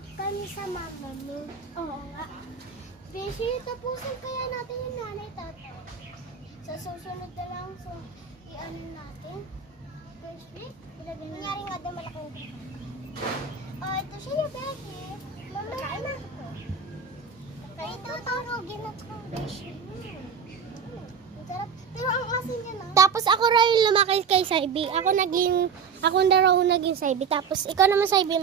malungkot kami sa mama mo. Oo nga. Beshi, tapusin kaya natin yung nanay tatay. Sa susunod na lang, so, i-amin natin. Beshi, nangyari nga din malaking grupo. Oh, ito siya yung Beshi. Mama, kain na. Kaya tutulogin ako, Beshi. Pero ang asin niya na. Tapos ako raw yung lumaki kay Saibi. Ako na raw naging Saibi. Tapos ikaw naman Saibi